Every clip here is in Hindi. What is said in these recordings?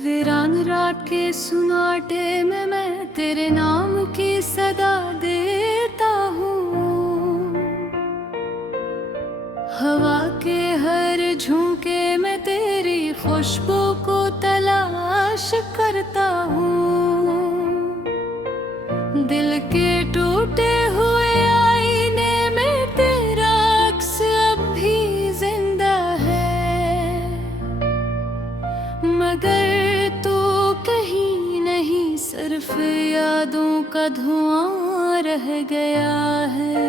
वीरान रात के सुनाटे में मैं तेरे नाम की सदा देता हूँ। हवा के हर झोंके में तेरी खुशबू को तलाश करता हूँ। दिल के टूटे हुए आईने में तेरा अक्स अब भी जिंदा है, मगर तू कहीं नहीं, सिर्फ यादों का धुआं रह गया है।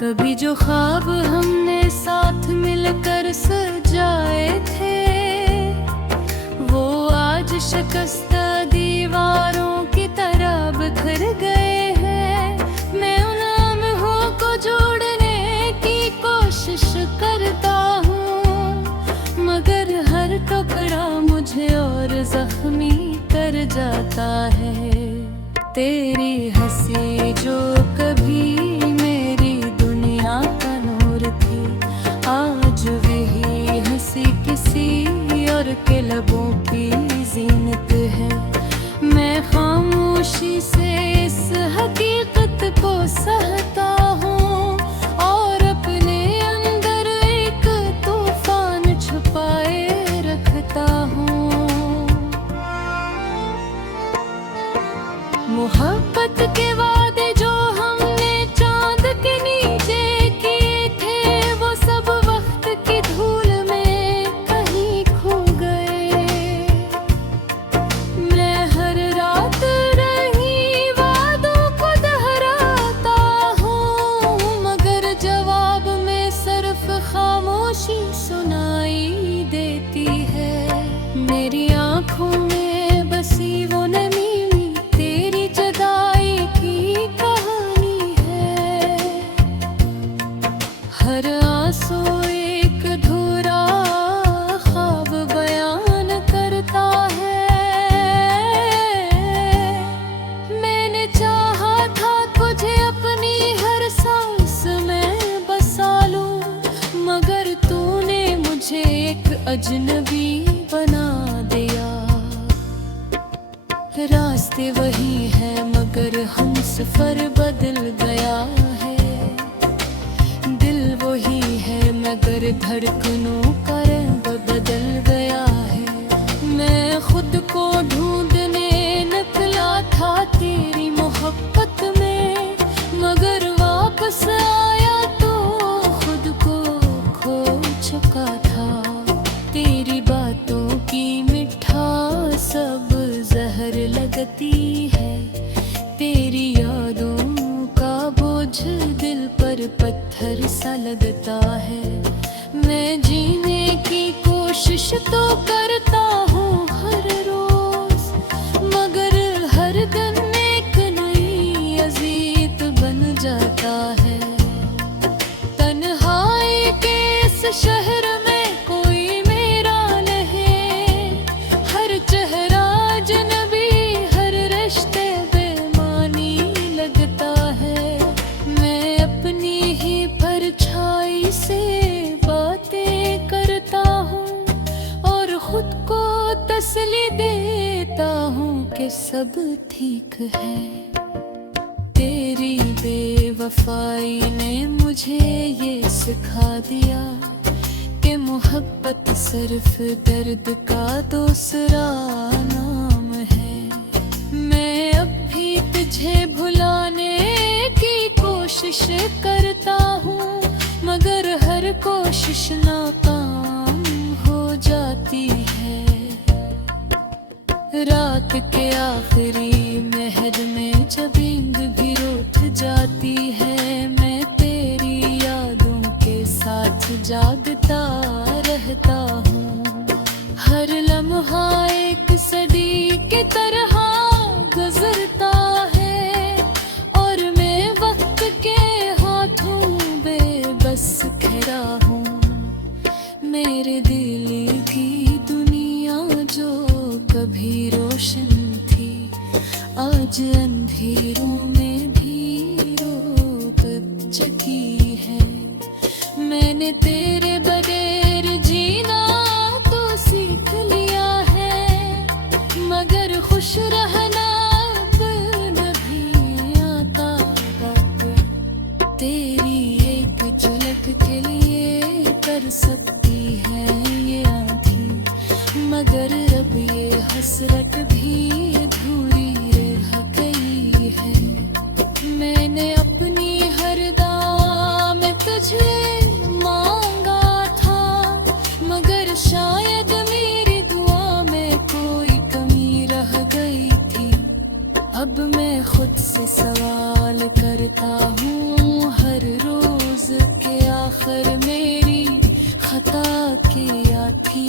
कभी जो ख्वाब हमने साथ मिलकर सजाए थे, वो आज शिकस्ता दीवारों की तरह बिखर गए हैं। मैं उन लम्हों को जोड़ने की कोशिश करता हूँ, मगर हर टुकड़ा मुझे और जख्मी कर जाता है। तेरी हंसी जो कभी मेरी दुनिया का नूर थी, आज वही हंसी किसी और के लबों की जीनत है। मैं खामोशी से इस हकीकत को सहता हूँ और अपने अंदर एक तूफान छुपाए रखता हूँ। मोहब्बत के वादे जो हमने चांद के नीचे किए थे, वो सब वक्त की धूल में कहीं खो गए। मैं हर रात रही वादों को दोहराता हूँ, मगर जवाब में सिर्फ खामोशी सुनाई देती है। मेरी आँखों में बसी वो नमी तेरी जुदाई की कहानी है। हर आंसू एक अधूरा ख्वाब बयान करता है। मैंने चाहा था तुझे अपनी हर सांस में बसा लूं, मगर तूने मुझे एक अजनबी बना दिया। रास्ते वही है मगर हम सफर बदल गया है। दिल वही है मगर धड़कनों का रंग बदल गया है। मैं खुद को ढूंढने निकला था तेरी मोहब्बत में, मगर वापस आया तो खुद को खो चुका था। तेरी बातों की मिठास सब जहर लगती है। तेरी यादों का बोझ दिल पर पत्थर सा लगता है। मैं जीने की कोशिश तो करता हूँ हर रोज, मगर हर दिन एक नई अजीत बन जाता है। तन्हाई के इस शहर में कोई मेरा नहीं, हर चेहरा अजनबी, हर रिश्ते बेमानी लगता है। मैं अपनी ही परछाई से बातें करता हूँ और खुद को तसल्ली देता हूँ कि सब ठीक है। तेरी बेवफाई ने मुझे ये सिखा दिया कि मोहब्बत सिर्फ दर्द का दूसरा नाम है। मैं अब भी तुझे भुलाने की कोशिश करता हूँ, मगर हर कोशिश नाकाम हो जाती है। रात के आखिरी महर में जब नींद भी रूठ जाती है, मैं तेरी यादों के साथ जागता रहता हूँ। हर लम्हा एक सदी की तरह गुजरता है और मैं वक्त के हाथों बेबस खड़ा हूँ। मेरे दिल की दुनिया जो कभी रोशन थी, आज अंधेरों में भी रोक चुकी है। मैंने तेरे बगैर जीना तो सीख लिया है। तेरी एक झलक के लिए कर सकती है ये आँखें, मगर अब ये हसरत भी अधूरी रह गई है। मैंने अपनी हर दाम तुझे मांगा था, मगर शायद मेरी दुआ में कोई कमी रह गई थी। अब मैं खुद से सवाल करता हूँ हर रोज के आखिर मेरी खता क्या थी।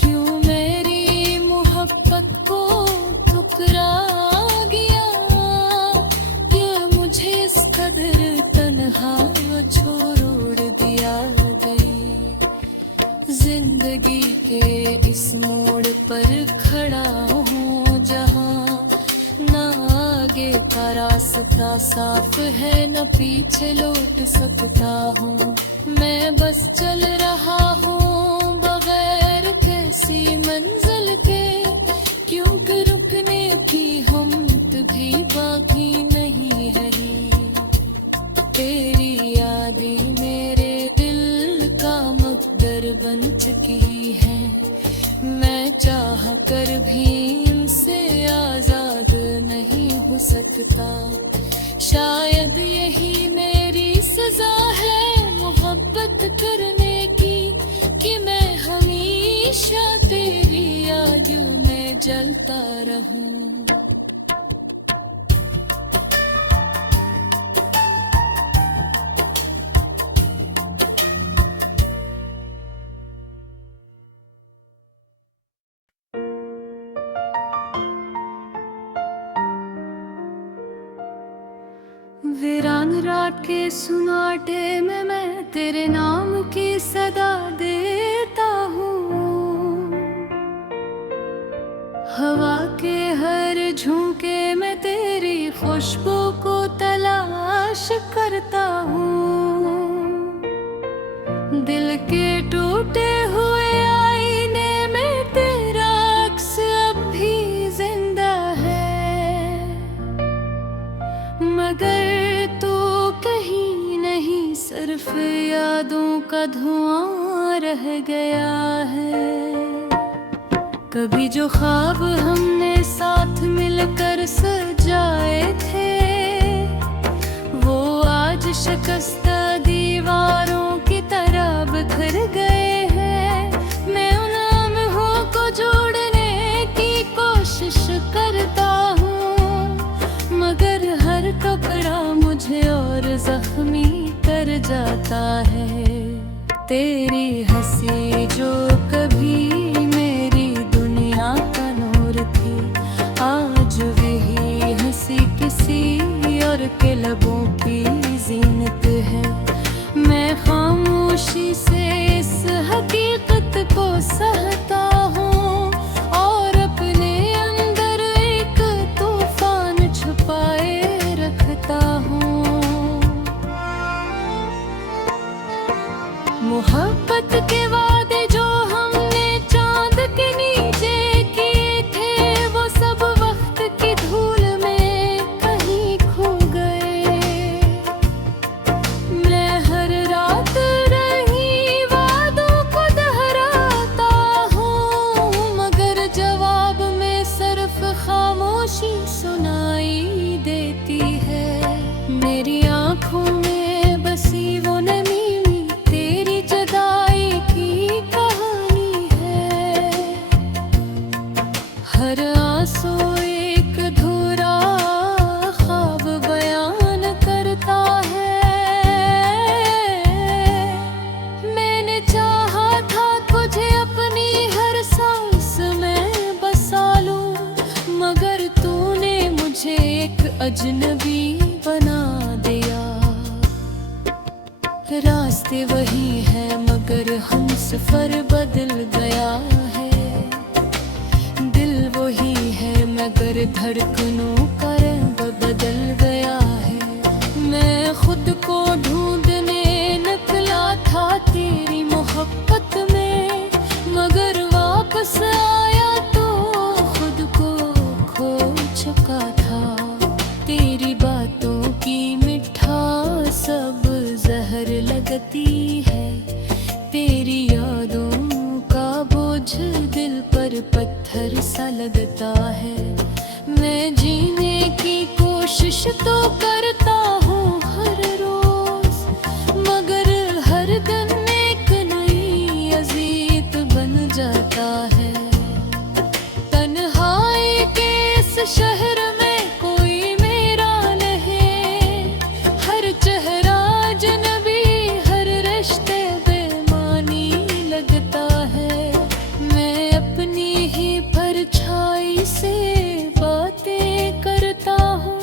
क्यों मेरी मोहब्बत को ठुकरा गया, क्या मुझे इस कदर तन्हा छोड़ दिया गई। जिंदगी के इस मोड़ पर खड़ा हूँ जहाँ ना आगे का रास्ता साफ है न पीछे लौट सकता हूँ। मैं बस चल रहा हूँ बगैर किसी मंजिल के, क्योंकि रुकने की हिम्मत भी बाकी नहीं रही। तेरी यादें मेरे दिल का मकदर बन चुकी है, मैं चाह कर भी इनसे आजाद नहीं हो सकता। शायद यही मेरी सजा है मोहब्बत करने की, कि मैं हमेशा तेरी याद में जलता रहूं। वीरान रात के सुनाटे में मैं तेरे नाम की सदा देता हूँ। हवा के हर झोंके में तेरी खुशबू को तलाश करता हूँ। दिल के टूटे हुए आईने में तेरा अक्स अब भी जिंदा है, मगर सिर्फ यादों का धुआं रह गया है। कभी जो ख्वाब हमने साथ मिलकर सजाए थे, वो आज शिकस्ता दीवारों की तरह बिखर गए हैं। मैं उन लम्हों को जोड़ने की कोशिश करता हूँ, मगर हर टुकड़ा मुझे और जख्मी कर जाता है। तेरी हंसी जो कभी मेरी दुनिया का नूर थी, आज वही हंसी किसी और के लबों की जीनत है। मैं खामोशी से इस हकीकत को सहता हूँ और अपने अंदर एक तूफान छुपाए रखता हूँ। मोहब्बत के वादे जो हमने चांद के नीचे किए थे, वो सब वक्त की धूल में कहीं खो गए। मैं हर रात रही वादों को दोहराता हूँ, मगर जवाब में सिर्फ खामोशी सुनाई देती है। मेरी आँखों में बसी वो नमी हर आंसू एक अधूरा ख्वाब बयान करता है। मैंने चाहा था तुझे अपनी हर सांस में बसा लूं, मगर तूने मुझे एक अजनबी बना दिया। रास्ते वही हैं मगर हम सफर बदल गया है। वही है मगर धड़कनों का रंग बदल गया है। मैं खुद को ढूंढने निकला था तेरी मोहब्बत में, मगर वापस आया तो खुद को खो चुका था। तेरी लगता है। मैं जीने की कोशिश तो करता हूँ हर रोज, मगर हर दिन एक नई अजीत बन जाता है। तन्हाई के इस शहर में कोई मेरा नहीं, हर चेहरा अजनबी, हर रिश्ते बेमानी लगता है। मैं अपनी ही परछाई से बातें करता हूँ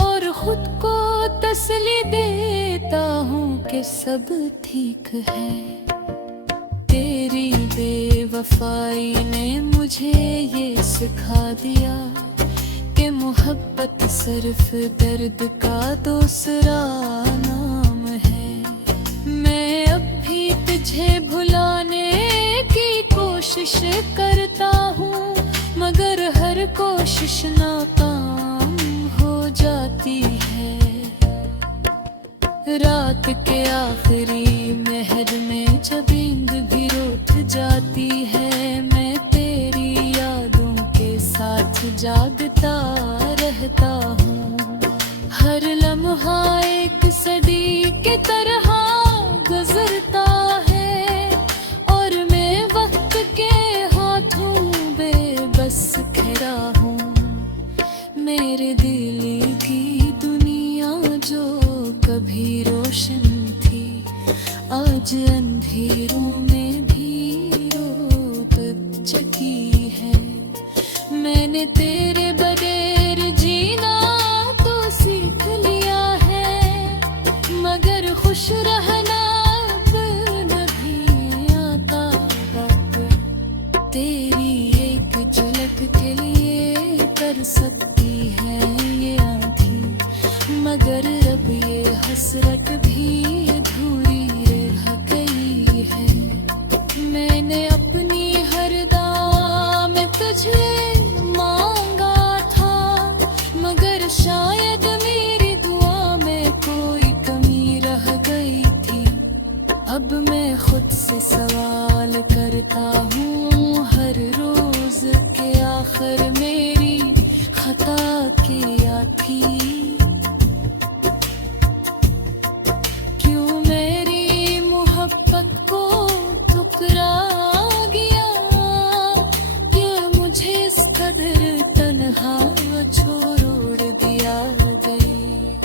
और खुद को तसल्ली देता हूँ कि सब ठीक है। तेरी बेवफाई ने मुझे ये सिखा दिया कि मोहब्बत सिर्फ दर्द का दूसरा नाम है। मैं अब भी तुझे भुलाने की कोशिश करता हूँ, मगर हर कोशिश नाकाम हो जाती है। रात के आखिरी महल में जब नींद भी रूठ जाती है, मैं तेरी यादों के साथ जागता रहता हूँ। हर लम्हा एक सदी के तरह गुजरता है और मैं वक्त के हाथों बेबस खड़ा हूँ। मेरे दिल की दुनिया जो कभी रोशन थी, आज अंधेरों में भी रोक चुकी है। मैंने तेरे बगैर जीना तो सीख लिया है, मगर खुश रहना अब नहीं आता वक्त। तेरी एक झलक के लिए कर सकती है ये आँखें, मगर अब ये हसरत भी अधूरी रह गई है। मैंने अपनी हर दुआ में तुझे मांगा था, मगर शायद मेरी दुआ में कोई कमी रह गई थी। अब मैं खुद से सवाल करता हूँ हर रोज के आखिर मेरी खता क्या थी। क्यों मेरी मोहब्बत को ठुकरा गया, क्या मुझे इस कदर तन्हा छोड़ दिया गई।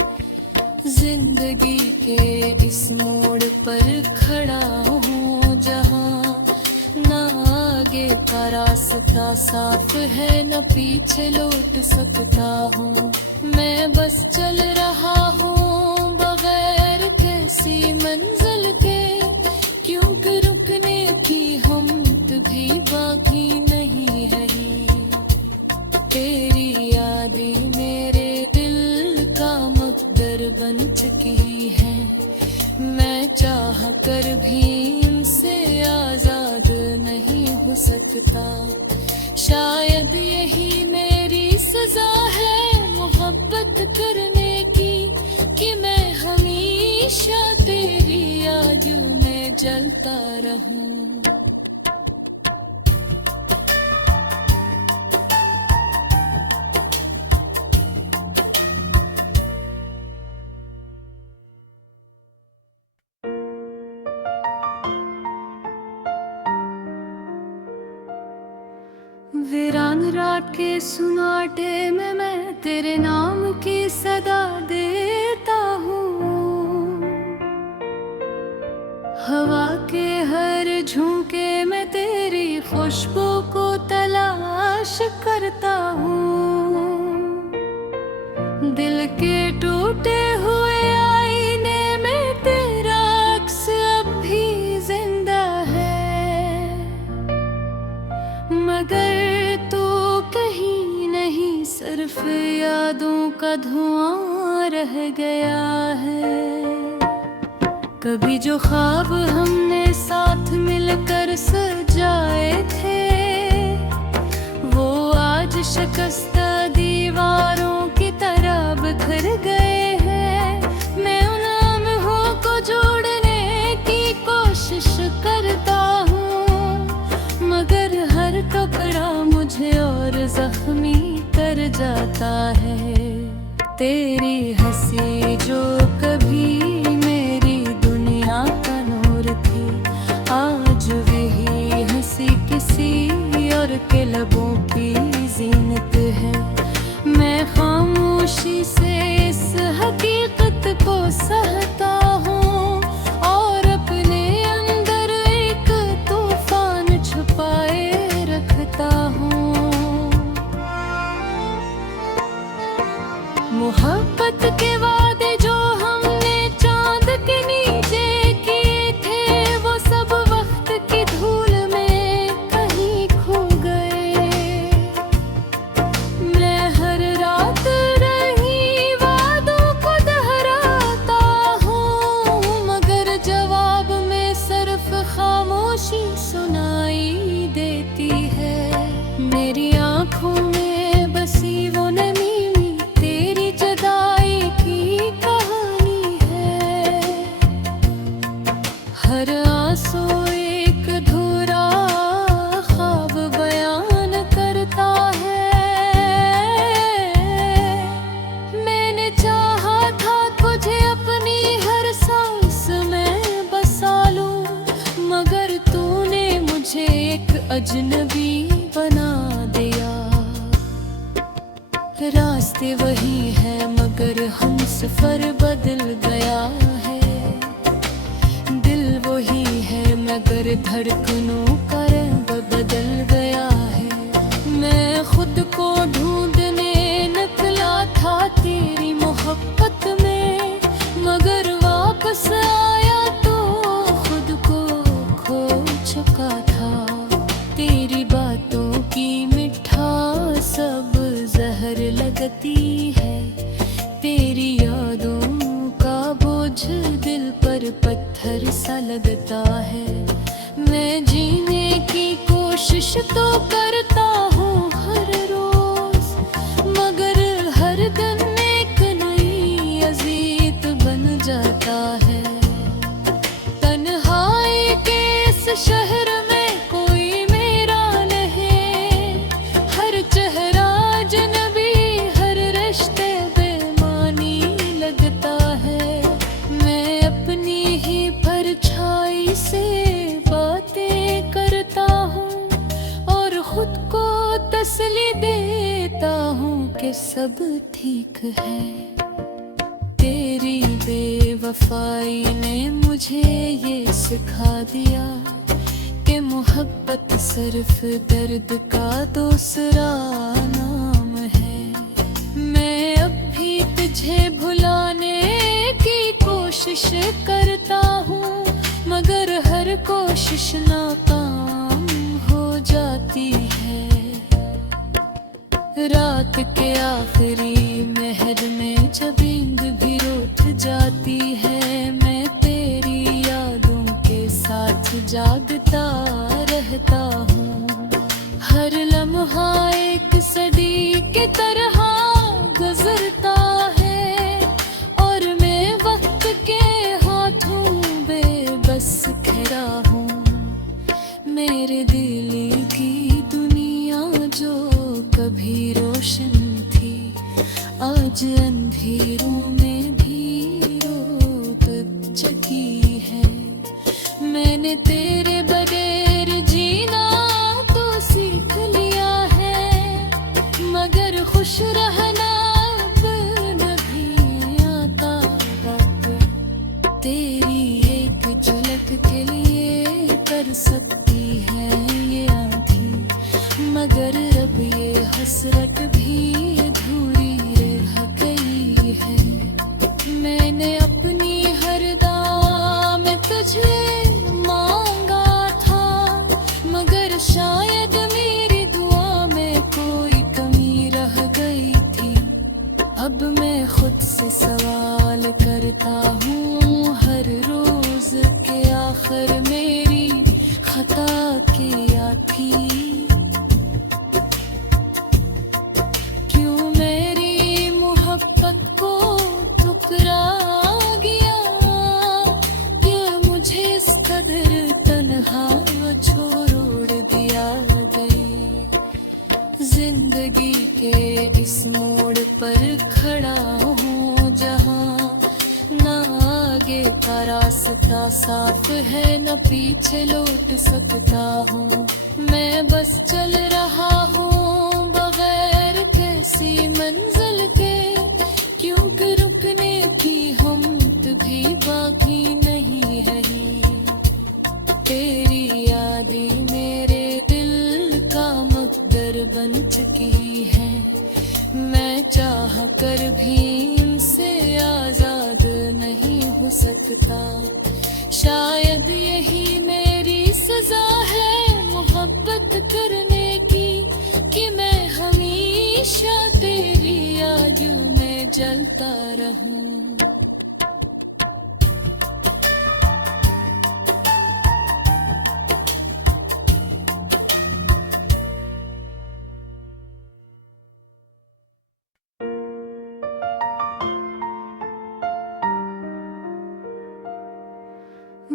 जिंदगी के इस मोड़ पर खड़ा हूँ जहाँ ना आगे का रास्ता साफ है, न पीछे लौट सकता हूँ। मैं बस चल रहा हूँ बगैर किसी मंजिल के, क्योंकि रुकने की हिम्मत भी बाकी नहीं रही। तेरी यादें मेरे दिल का मकदर बन चुकी है, मैं चाह कर भी इनसे आजाद नहीं हो सकता। शायद यही मेरी सजा है मोहब्बत करने की, कि मैं हमेशा तेरी याद में जलता रहूं। वीरान रात के सुनाटे में मैं तेरे नाम की सदा देता हूँ। हवा के हर झोंके में तेरी खुशबू को तलाश करता हूँ। दिल के टूटे हुए आईने में तेरा अक्स अब भी जिंदा है, मगर कहीं नहीं सिर्फ यादों का धुआं रह गया है। कभी जो ख्वाब हमने साथ मिलकर सजाए थे, वो आज शिकस्ता दीवारों की तरह बिखर गए हैं। मैं उन लम्हों को जोड़ने की कोशिश करता हूँ, मगर हर टुकड़ा मुझे और लगता है। तेरी हंसी जो कभी मेरी दुनिया का नूर थी, आज वही हंसी किसी और के लबों की जीनत है। मैं खामोशी से इस हकीकत को सहता हूँ और अपने अंदर एक तूफान छुपाए रखता हूँ। मोहब्बत के वादे जो हमने चांद के नीचे किए थे, वो सब वक्त की धूल में कहीं खो गए। मैं हर रात रही वादों को दोहराता हूँ, मगर जवाब में सिर्फ खामोशी सुनाई देती है। मेरी आंखों में बसी वो नमी तेरी जुदाई की कहानी है। हर आंसू एक अधूरा ख्वाब बयान करता है। मैंने चाहा था तुझे अपनी हर सांस में बसा लूं, मगर तूने मुझे एक अजनबी बना दिया। रास्ते वही है मगर हम सफर बदल गया है। दिल वही है मगर धड़कनों का रंग बदल गया है। मैं खुद को ढूंढने निकला था तेरी मोहब्बत में, मगर वापस आया तो खुद को खो चुका था। तेरी बातों की मिठास सब जहर लगती है। तेरी यादों का बोझ दिल पर पत्थर सा लगता है। मैं जीने की कोशिश तो करता हूँ हर रोज, मगर हर दिन एक नई अज़ीत बन जाता है। तन्हाई के इस शहर में कोई मेरा नहीं, हर चेहरा अजनबी, हर रिश्ते बेमानी लगता है। मैं अपनी ही परछाई से बातें करता हूँ और खुद को तसल्ली देता हूँ कि सब ठीक है। तेरी बेवफाई ने मुझे ये सिखा दिया कि मोहब्बत सिर्फ दर्द का दूसरा नाम है। मैं अब भी तुझे भुलाने की कोशिश करता हूँ, मगर हर कोशिश नाकाम हो जाती है। रात के आखिरी महल में जब नींद भी रूठ जाती है, मैं तेरी यादों के साथ जागता रहता हूँ। हर लम्हा एक सदी की तरह गुजरता है और मैं वक्त के हाथों बेबस खड़ा हूँ। मेरे दिल की दुनिया जो कभी रोशन थी, आज अंधेरों में भी रोक चुकी है। मैंने तेरे बगैर जीना तो सीख लिया है, मगर खुश रहना अब नहीं आता वक्त। तेरी एक झलक के लिए कर सकती है ये आँखें, मगर अब ये हसरत भी अधूरी रह गई है। मैंने अपनी हर दुआ में तुझे मांगा था, मगर शायद मेरी दुआ में कोई कमी रह गई थी। अब मैं खुद से सवाल करता हूँ हर रोज के आखिर मेरी खता क्या थी। क्यों मेरी मोहब्बत को ठुकरा गया, क्या मुझे इस कदर तन्हा छोड़ दिया गई। जिंदगी के इस मोड़ पर खड़ा हूँ जहाँ ना आगे का रास्ता साफ है न पीछे लौट सकता हूँ। मैं बस चल रहा हूँ बगैर किसी मंजिल के, क्योंकि रुकने की हिम्मत भी बाकी नहीं है। तेरी यादें मेरे दिल का मकदर बन चुकी है, मैं चाह कर भी इनसे आजाद नहीं हो सकता। शायद यही मेरी सजा है मोहब्बत करने की, कि मैं हमेशा तेरी यादों में जलता रहूं।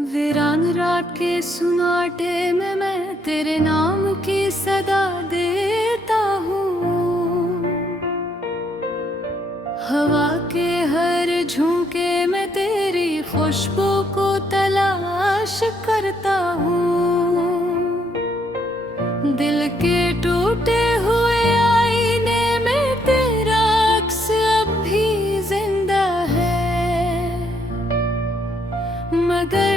वीरान रात के सुनाटे में मैं तेरे नाम की सदा देता हूँ। हवा के हर झोंके में तेरी खुशबू को तलाश करता हूँ। दिल के टूटे हुए आईने में तेरा अक्स अब भी जिंदा है, मगर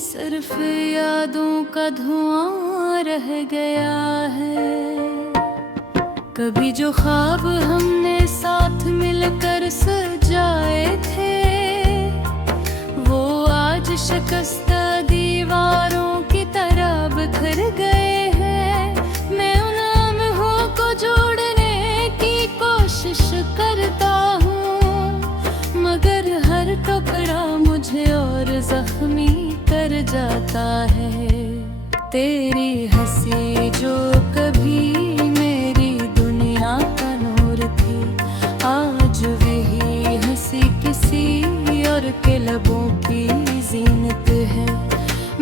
सिर्फ यादों का धुआं रह गया है। कभी जो ख्वाब हमने साथ मिलकर सजाए थे, वो आज शिकस्ता दीवारों की तरह बिखर गए हैं। मैं उन लम्हों को जोड़ने की कोशिश करता हूँ, मगर हर टुकड़ा मुझे और जख्मी कर जाता है। तेरी हंसी जो कभी मेरी दुनिया का नूर थी, आज वही हंसी किसी और के लबों की जीनत है।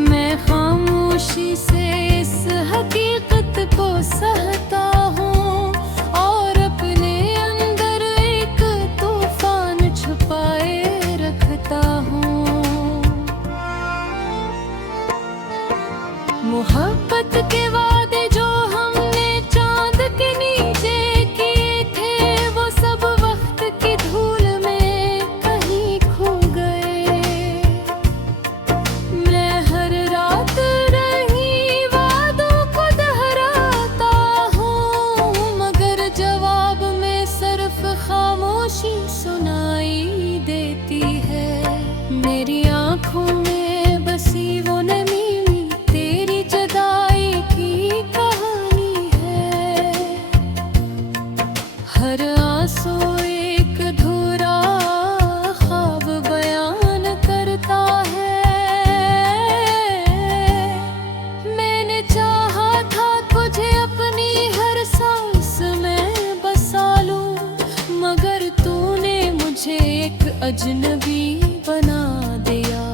मैं खामोशी से इस हकीकत को सहता हूँ और अपने अंदर एक तूफान छुपाए रखता हूँ। मोहब्बत के वादे जो हमने चांद के नीचे किए थे, वो सब वक्त की धूल में कहीं खो गए। मैं हर रात रही वादों को दोहराता हूँ, मगर जवाब में सिर्फ खामोशी सुनाई देती है। मेरी आँखों में बसी वो नमी एक धुरा ख्वाब बयान करता है। मैंने चाहा था तुझे अपनी हर सांस में बसा लूं, मगर तूने मुझे एक अजनबी बना दिया।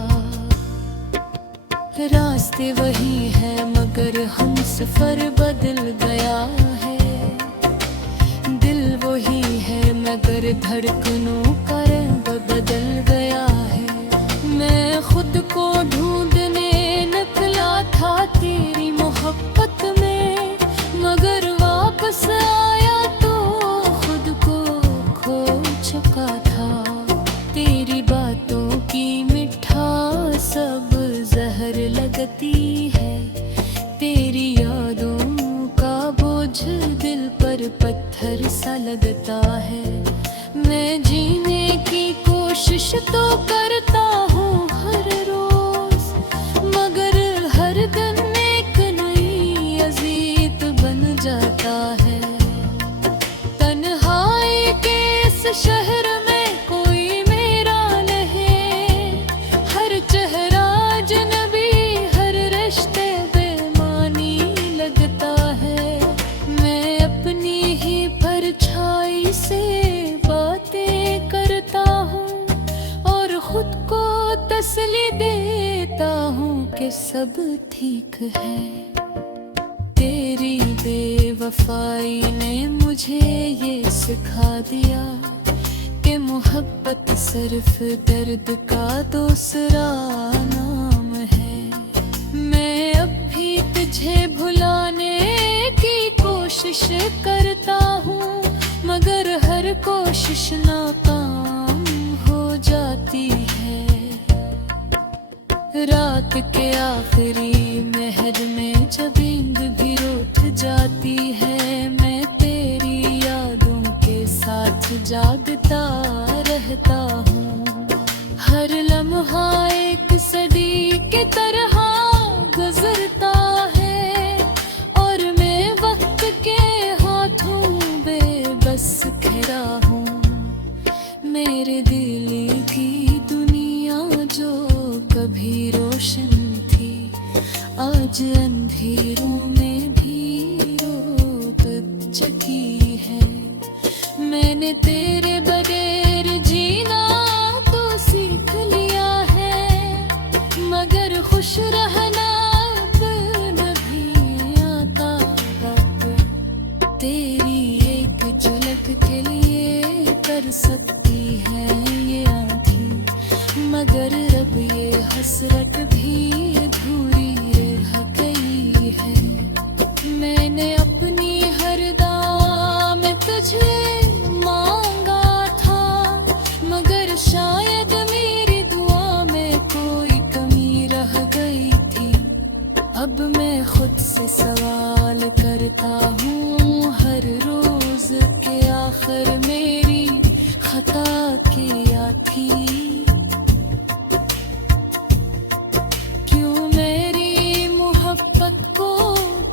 रास्ते वही है मगर हमसफर बदल गया है। वही है मगर धड़कनों का रंग बदल गया है। मैं खुद को ढूंढने निकला था तेरी मोहब्बत में, मगर वापस आया तो खुद को खो चुका था। तेरी बातों की मिठास सब जहर लगती है, तेरी यादों का बोझ दिल पर पत्थर सा लगता है। मैं जीने की कोशिश तो करता हूँ हर रोज, मगर हर दिन एक नई अज़ीत बन जाता है। तन्हाई के इस शहर में कोई मेरा नहीं, हर चेहरा अजनबी, हर रिश्ते बेमानी लगता है। मैं अपनी ही परछाई से बातें करता हूँ और खुद को तसल्ली देता हूँ कि सब ठीक है। तेरी बेवफाई बेवफाई ने मुझे ये सिखा दिया कि मोहब्बत सिर्फ दर्द का दूसरा नाम है। मैं अब भी तुझे भुलाने की कोशिश करता हूँ, मगर हर कोशिश नाकाम हो जाती है। रात के आखिरी महद में जब नींद भी रूठ जाती है, मैं तेरी यादों के साथ जागता रहता हूँ। हर लम्हा एक सदी के तरह गुजरता है और मैं वक्त के हाथों बेबस घिरा हूँ। मेरे दिल की दुनिया जो कभी रोशन थी, आज अंधेरों में भी रोक चुकी है। मैंने तेरे बगैर जीना तो सीख लिया है, मगर खुश रहना अब नहीं आता वक्त। तेरी एक झलक के लिए कर सकती है ये आँखें, मगर अब ये हसरत भी अधूरी रह गई है। मैंने अपनी हर दुआ में तुझे मांगा था, मगर शायद मेरी दुआ में कोई कमी रह गई थी। अब मैं खुद से सवाल करता हूँ हर रोज के आखिर, मेरी खता क्या थी? क्यों मेरी मोहब्बत को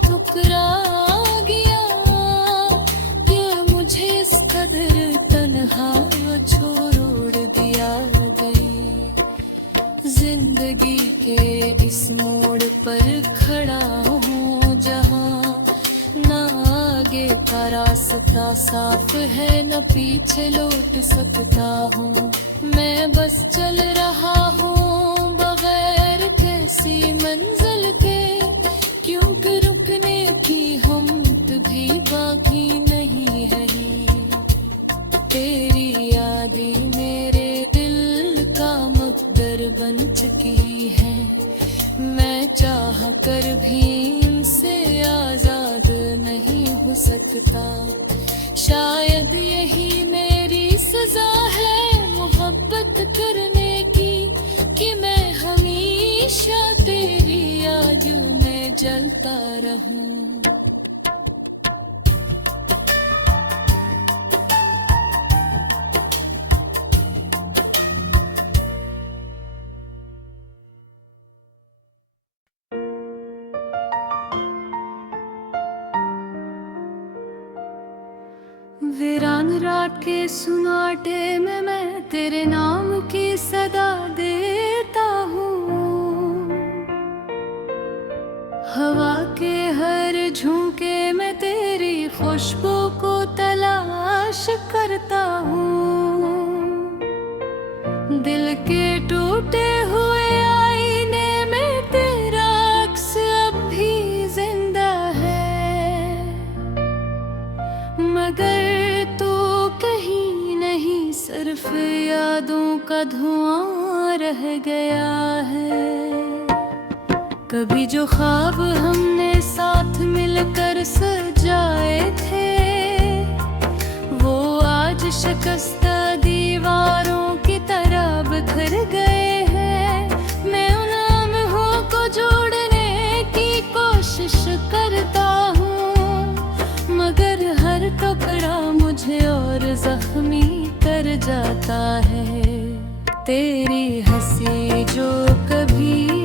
ठुकरा गया? क्या मुझे इस कदर तन्हा छोड़ दिया गई? जिंदगी के इस मोड़ पर खड़ा हूँ जहाँ ना आगे का रास्ता साफ है, न पीछे लौट सकता हूँ। मैं बस चल रहा हूँ बगैर किसी मंजिल के, क्योंकि रुकने की हिम्मत भी बाकी नहीं रही। तेरी यादें मेरे दिल का मुकद्दर बन चुकी है, मैं चाह कर भी इनसे आजाद नहीं हो सकता। शायद यही मेरी सजा है मोहब्बत करने की, कि मैं हमेशा तेरी याद में जलता रहूं। वीरान रात के सुनाटे में मैं तेरे नाम की सदा देता हूँ। हवा के हर झोंके में तेरी खुशबू को तलाश करता हूँ। दिल के टूटे हुए आईने में तेरा अक्स अब भी जिंदा है, मगर सिर्फ यादों का धुआं रह गया है। कभी जो ख्वाब हमने साथ मिलकर सजाए थे, वो आज शिकस्ता दीवारों की तरह बिखर गए हैं। मैं उन लम्हों को जोड़ने की कोशिश करता हूँ, मगर हर टुकड़ा मुझे और जख्मी कर जाता है। तेरी हंसी जो कभी